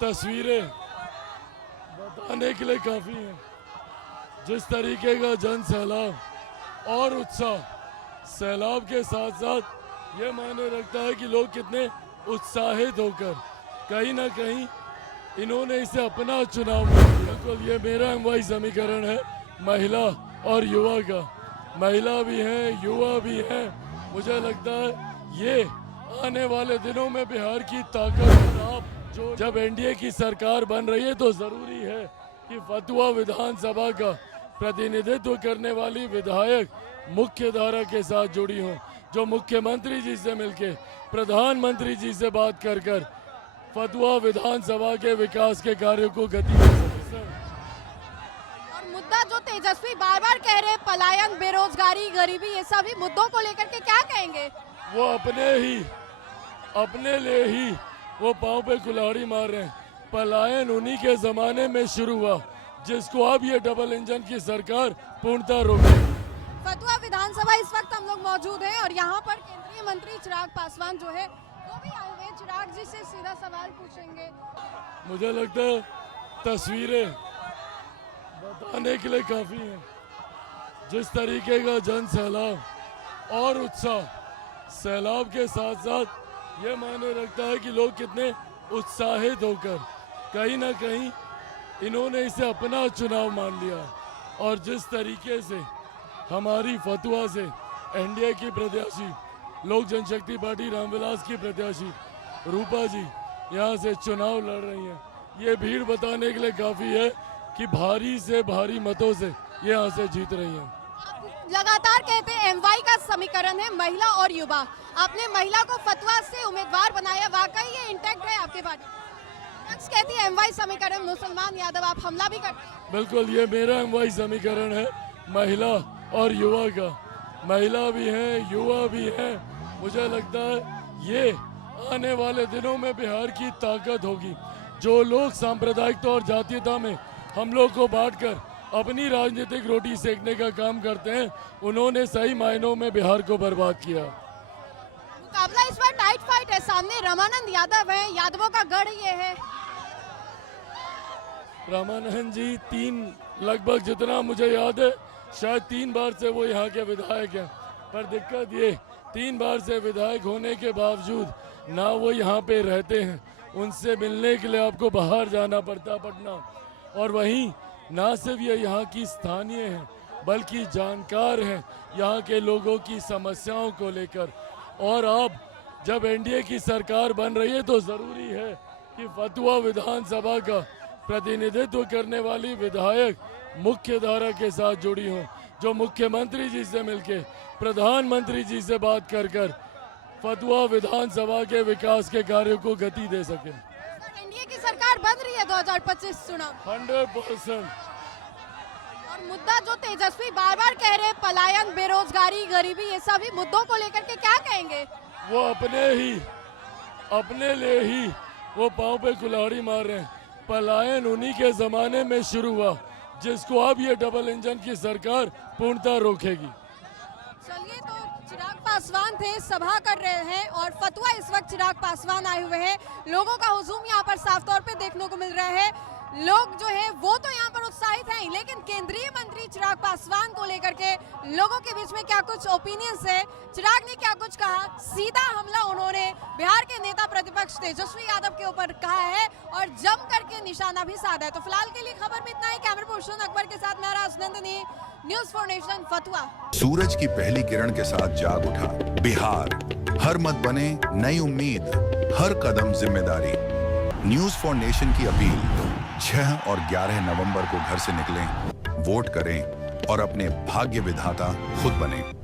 तस्वीरें बताने के लिए काफ़ी हैं। जिस तरीके का जन सैलाब और उत्साह, सैलाब के साथ साथ ये मायने रखता है कि लोग कितने उत्साहित होकर कहीं ना कहीं इन्होंने इसे अपना चुनाव किया। बिल्कुल ये मेरा एमवाई समीकरण है महिला और युवा का। महिला भी हैं, युवा भी हैं। मुझे लगता है ये आने वाले दिनों में बिहार की ताकत। आप जो जब एनडीए की सरकार बन रही है तो ज़रूरी है कि फतुहा विधानसभा का प्रतिनिधित्व करने वाली विधायक मुख्य धारा के साथ जुड़ी हों, जो मुख्यमंत्री जी से मिलके प्रधानमंत्री जी से बात कर फतुहा विधानसभा के विकास के कार्यों को गति दे सके। और मुद्दा जो तेजस्वी बार बार कह रहे हैं, पलायन, बेरोजगारी, गरीबी, ये सभी मुद्दों को लेकर के क्या कहेंगे? वो अपने लिए ही वो पाँव पे कुल्हाड़ी मार रहे हैं। पलायन उन्हीं के जमाने में शुरू हुआ जिसको अब ये डबल इंजन की सरकार पूर्णतः रोके। फतुहा विधानसभा इस वक्त हम लोग मौजूद हैं और यहाँ पर केंद्रीय मंत्री चिराग पासवान जो है वो भी आए हुए हैं। चिराग जी से सीधा सवाल पूछेंगे। मुझे लगता है तस्वीरें बताने के लिए काफ़ी हैं। जिस तरीके का जन सैलाब और उत्साह, सैलाब के साथ साथ ये मायने रखता है कि लोग कितने उत्साहित होकर कहीं ना कहीं इन्होंने इसे अपना चुनाव मान लिया। और जिस तरीके से हमारी फतुहा से एनडीए की प्रत्याशी, लोक जनशक्ति पार्टी रामविलास की प्रत्याशी रूपा जी यहाँ से चुनाव लड़ रही हैं, ये भीड़ बताने के लिए काफ़ी है कि भारी से भारी मतों से ये यहाँ से जीत रही हैं। लगातार कहते हैं एमवाई का समीकरण है महिला और युवा। आपने महिला को फतुहा से उम्मीदवार बनाया, वाकई ये इंटैक्ट है आपके पार्टी? कहती है एमवाई समीकरण, मुसलमान यादव, आप हमला भी करते हैं। बिल्कुल ये मेरा एमवाई समीकरण है महिला और युवा का। महिला भी हैं, युवा भी हैं। मुझे लगता है ये आने वाले दिनों में बिहार की ताकत होगी। जो लोग सांप्रदायिकता और जातीयता में हम लोग को बांटकर अपनी राजनीतिक रोटी सेकने का काम करते हैं, उन्होंने सही मायनों में बिहार को बर्बाद किया। मुकाबला इस बार टाइट फाइट है। सामने रामानंद यादव है, यादवों का गढ़ ये है। रामानंद जी लगभग जितना मुझे याद है शायद 3 बार से वो यहाँ के विधायक हैं। पर दिक्कत ये 3 बार से विधायक होने के बावजूद ना वो यहाँ पे रहते हैं, उनसे मिलने के लिए आपको बाहर जाना पड़ता पटना। और वहीं ना सिर्फ ये यहाँ की स्थानीय हैं बल्कि जानकार हैं यहाँ के लोगों की समस्याओं को लेकर। और अब जब एनडीए की सरकार बन रही है तो ज़रूरी है कि फतुहा विधानसभा का प्रतिनिधित्व करने वाली विधायक मुख्य धारा के साथ जुड़ी हों, जो मुख्यमंत्री जी से मिलके प्रधानमंत्री जी से बात कर फतुहा विधानसभा के विकास के कार्यों को गति दे सके। एनडीए की सरकार बन रही है 2025 चुनाव 100%। और मुद्दा जो तेजस्वी बार बार कह रहे हैं, पलायन, बेरोजगारी, गरीबी, ये सभी मुद्दों को लेकर के क्या कहेंगे? वो अपने लिए ही वो पाँव पे कुल्हाड़ी मार रहे हैं। पलायन उन्हीं के जमाने में शुरू हुआ जिसको अब ये डबल इंजन की सरकार पूर्णतः रोकेगी। चलिए, तो चिराग पासवान थे, सभा कर रहे हैं और फतुहा इस वक्त चिराग पासवान आए हुए हैं। लोगों का हुजूम यहाँ पर साफ तौर पे देखने को मिल रहा है। लोग जो है वो तो यहाँ पर उत्साहित हैं, लेकिन केंद्रीय मंत्री चिराग पासवान को लेकर के लोगों के बीच में क्या कुछ ओपिनियंस है? चिराग ने क्या कुछ कहा? सीधा हमला उन्होंने बिहार के नेता प्रतिपक्ष तेजस्वी यादव के ऊपर कहा है और जम करके निशाना भी साधा है। तो फिलहाल के लिए खबर में इतना ही। कैमरा पर्सन अकबर के साथ मैं Rajnandini, news for nation, Fatuha. सूरज की पहली किरण के साथ जाग उठा बिहार। हर मत बने नई उम्मीद, हर कदम जिम्मेदारी। न्यूज़ फॉर नेशन की अपील, 6 और 11 नवंबर को घर से निकलें, वोट करें और अपने भाग्य विधाता खुद बनें।